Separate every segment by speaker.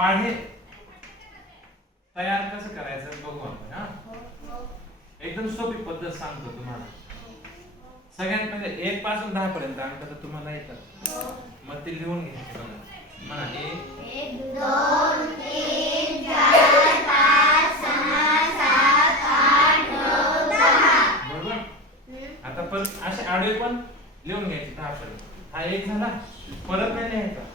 Speaker 1: पाढे तयार कसं करायचं बघू आपण हा? एकदम सोपी पद्धत सांगतो तुम्हाला. सगळ्यात पहिले एक पासून दहा पर्यंत अंक तर तुम्हाला येतात. मग ते लिहून घ्यायचे म्हणा बरोबर? आता परत असे आडवे पण लिहून घ्यायचे दहा पर्यंत. हा एक झाला परत नाही लिहायचा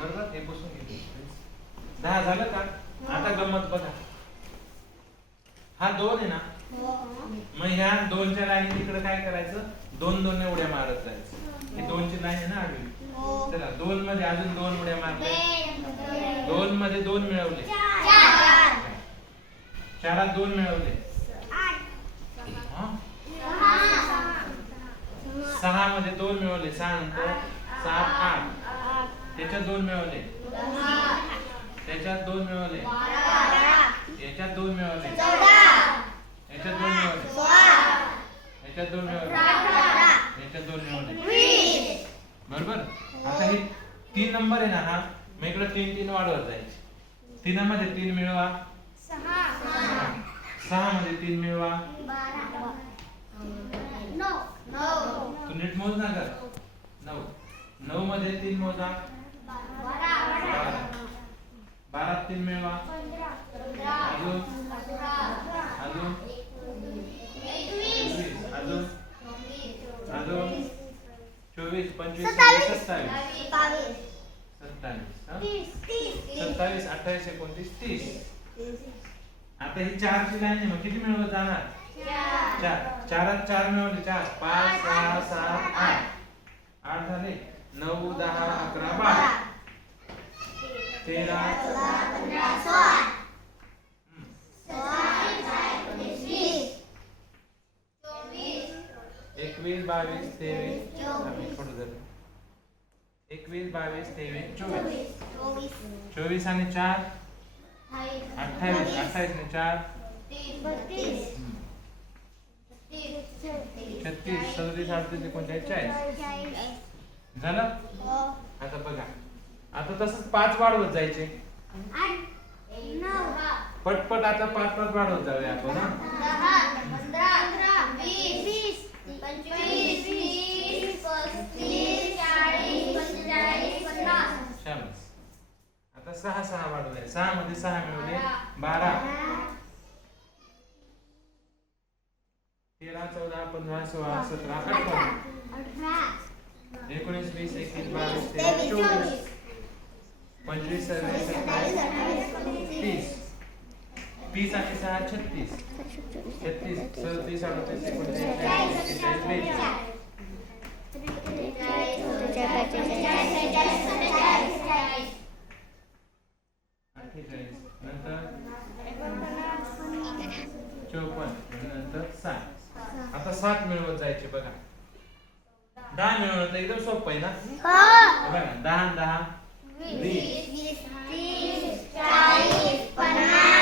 Speaker 1: बरोबर हे पुसून घ्यायचे दहा झालं का आता गंमत बघा हा दोन आहे ना ह्या दोनच्या लाईन तिकडे काय करायचं? दोन दोन उड्या मारत जायचं. ही दोनची लाईन आहे ना आडवी? चला दोन मध्ये अजून दोन उड्या मारल्या दोन मध्ये. दोन मिळवले. चारात दोन मिळवले. हा? सहा मध्ये दोन मिळवले. सहा नंतर सात आठ. त्याच्यात दोन मिळवले. त्याच्यात दोन मिळवले. याच्यात दोन मिळवले. याच्यात दोन मिळवले. याच्यात दोन याच्यात दोन मिळवले बरोबर? आता हे तीन नंबर आहे ना हा? मग इकडे तीन तीन वाढवत जायचे. तीनामध्ये तीन मिळवा. सहा. मध्ये तीन मिळवा. तू नीट मोज ना कर नऊ. नऊ मध्ये तीन मोजा. बारा. तीन मिळवा. अजून एकवीस अजून अजून चोवीस पंचवीस सव्वीस, सत्तावीस. सत्तावीस. हा? सत्तावीस अठ्ठावीस एकोणतीस तीस. आता ही चारची लाईन आहे मग किती मिळवत जाणार? चार. चारात चार मिळवले चार. पाच सहा सात आठ आठ झाले नऊ दहा अकरा बारा तेरा हम्म. एकवीस बावीस तेवीस. एकवीस बावीस तेवीस चोवीस. चोवीस आणि चार? अठ्ठावीस. अठ्ठावीस आणि चार. छत्तीस. सदतीस अडतीस एकोणचाळीस चाळीस. झालं? आता बघा. आता तसंच पाच वाढवत जायचे. पटपट आता पाच पाच वाढवत जाऊया आपण हा शाबास आता सहा सहा वाढवले सहा मध्ये सहा मिळवले. बारा. तेरा चौदा पंधरा सोळा सतरा अठरा. एकोणीस वीस एकवीस बावीस तेवीस चोवीस. पंचवीस सव्वीस सत्तावीस तीस आणि सहा छत्तीस. छत्तीस सदतीस अडतीस चाळीस अठ्ठेचाळीस नंतर चौपन्न नंतर साठ आता सात मिळवत जायचे बघा. दहा मिळवणं तर एकदम सोपं आहे ना? हे. बघा दहा दहा. वीस बरोबर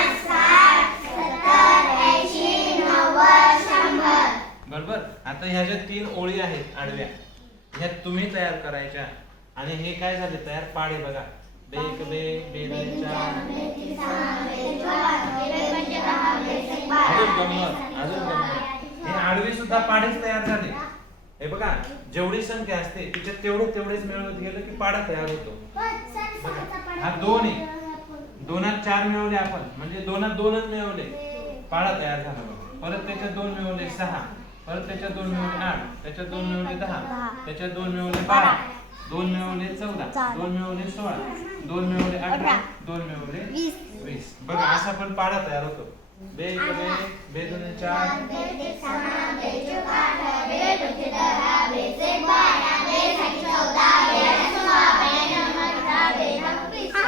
Speaker 1: आता ह्या ज्या तीन ओळी आहेत आडव्या ह्या तुम्ही तयार करायच्या. आणि हे काय झाले तयार? पाडे बघा. बेक बे अजून गंमत अजून गंमत. हे आडवी सुद्धा पाडेच तयार झाले. हे बघा जेवढी संख्या असते तिच्यात तेवढे तेवढेच मिळवत गेलं की पाडा तयार होतो. बघा हा दोन आहे. दोनात चार मिळवले आपण. म्हणजे दोनात दोनच मिळवले. पाडा तयार झाला बघा. परत त्याच्यात दोन मिळवले सहा. परत त्याच्यात दोन मिळवले आठ त्याच्यात दोन मिळवले दहा त्याच्यात दोन मिळवले बारा. दोन मिळवले चौदा दोन मिळवले सोळा दोन मिळवले अठरा दोन मिळवले वीस. बघा असा पण पाडा तयार होतो. बे बे बे दोन चार.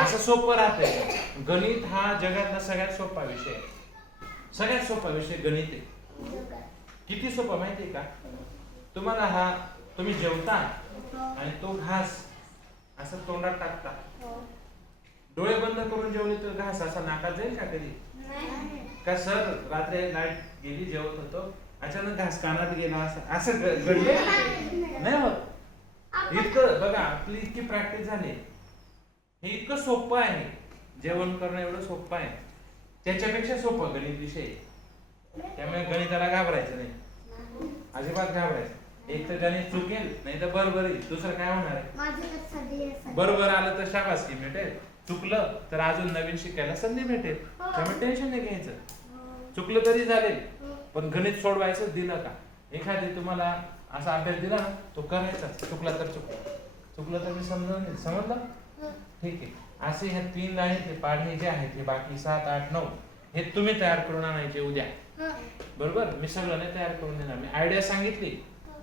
Speaker 1: असं सोपं राहतंय. गणित हा जगातला सगळ्यात सोपा विषय. सगळ्यात सोपा विषय गणित आहे. किती सोपा माहितीये का? तुम्हाला हा तुम्ही जेवता आणि तो घास असं तोंडात टाकता. डोळे बंद करून जेवले तर घास असा नाकात जाईल का कधी? का सर रात्री लाइट गेली जेवत होतो अचानक घास कानात गेला असं असं घडलं? नाही होत. इतकं बघा आपली इतकी प्रॅक्टिस झाली. हे इतकं सोपं आहे. जेवण करणं एवढं सोपं आहे. त्याच्यापेक्षा सोपं गणित विषय. त्यामुळे गणिताला घाबरायचं नाही. अजिबात घाबरायचं एक तर गणित चुकेल नाही तर बरोबर येईल दुसरं काय होणार आहे? बरोबर आलं तर शाबासकी भेटेल. चुकलं तर अजून नवीन शिकायला संधी भेटेल. त्यामुळे टेन्शन नाही घ्यायचं. चुकलं तरी चालेल. पण गणित सोडवायचं दिलं का? एखादी तुम्हाला असा अभ्यास दिला ना तो करायचा चुकला तर चुकला चुकलं तर मी समजून समजलं? ठीक आहे. असे ह्या तीन आहेत हे पाढे जे आहेत हे बाकी सात आठ नऊ. हे तुम्ही तयार करून आणायचे उद्या. बरोबर? मी सगळं नाही तयार करून देणार. मी आयडिया सांगितली.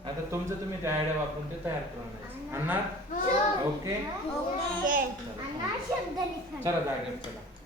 Speaker 1: आता तुमचं तुम्ही ते आयडिया वापरून ते तयार करून आणायचं. आणणार ओके? चला जागेवर चला.